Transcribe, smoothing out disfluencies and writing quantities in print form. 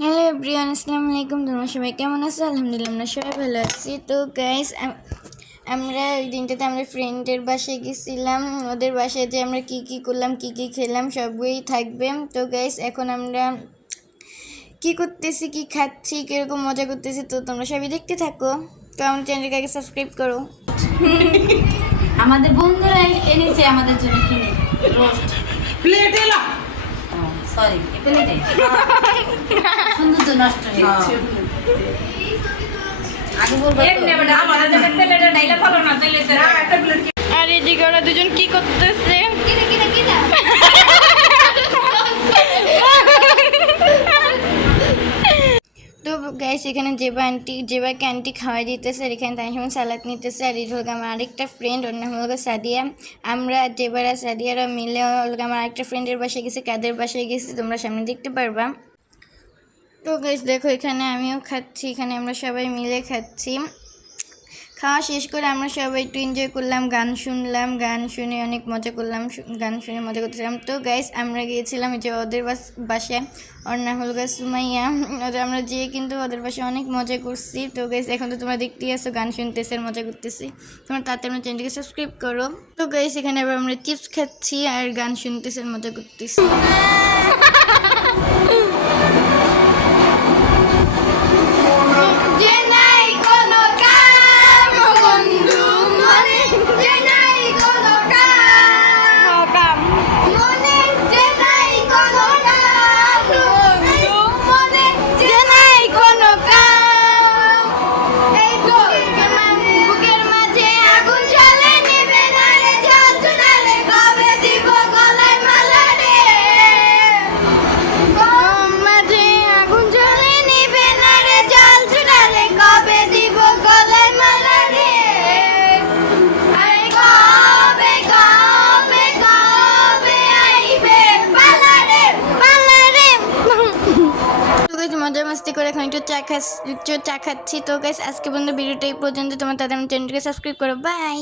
Hello everyone, আসসালামু আলাইকুম। তোমরা সবাই কেমন আছো? আলহামদুলিল্লাহ আমরা সবাই ভালো আছি। তো গাইস, আমরা ওই দিনটাতে আমরা ফ্রেন্ডের বাসায় গেছিলাম। ওদের বাসায় যে আমরা কি কি করলাম, কি কি খেলাম সবই থাকবে। তো গাইস, এখন আমরা কি করতেছি, কি খাচ্ছি, কিরকম মজা করতেছি, তো তোমরা সবাই দেখতে থাকো। তো আমার চ্যানেলটাকে আগে সাবস্ক্রাইব করো। আমাদের বন্ধুরা এনেছে আমাদের জন্য কিনে রোস্ট প্লেট এলা সরি প্লেটে সৌন্দর্য নষ্ট হয়ে গেছে। আগে বলবো আর এদিকে ওরা দুজন কি করতেছে? তো গাইস, এখানে জেবাকে আন্টি খাওয়াই দিতেছে, আর এখানে তাই সময় সালাদ নিতেছে। আর এই হলো আমার আরেকটা ফ্রেন্ড, ওর নাম হলো সাদিয়া। আমরা জেবার আর সাদিয়ারা মিলে হলো আমার আরেকটা ফ্রেন্ডের বাসায় গেছি, কাদের বাসায় গেছি তোমরা সামনে দেখতে পারবা। তো গাইস দেখো, এখানে আমিও খাচ্ছি, এখানে আমরা সবাই মিলে খাচ্ছি। খাওয়া শেষ করে আমরা সবাই একটু এনজয় করলাম, গান শুনলাম, গান শুনে অনেক মজা করলাম, গান শুনে মজা করতেছিলাম। তো গাইস, আমরা গিয়েছিলাম যে ওদের বাসায়, ওর নাম হল সুমাইয়া। আমরা যেয়ে কিন্তু ওদের বাসায় অনেক মজা করছি। তো গাইস, এখন তো তোমরা দেখতেই আসো, গান শুনতেছি আর মজা করতেছি। তোমরা তাতে আমরা চ্যানেলটিকে সাবস্ক্রাইব করো। তো গাইস, এখানে আবার আমরা চিপস খাচ্ছি আর গান শুনতেছি আর মজা করতেছি। মজা মাস্তি করে এখন একটু চা খাচ্ছি। তো গাইস, আজকে পর্যন্ত ভিডিওটা এই পর্যন্ত। তোমার তাদের চ্যানেলটিকে সাবস্ক্রাইব করো। বাই।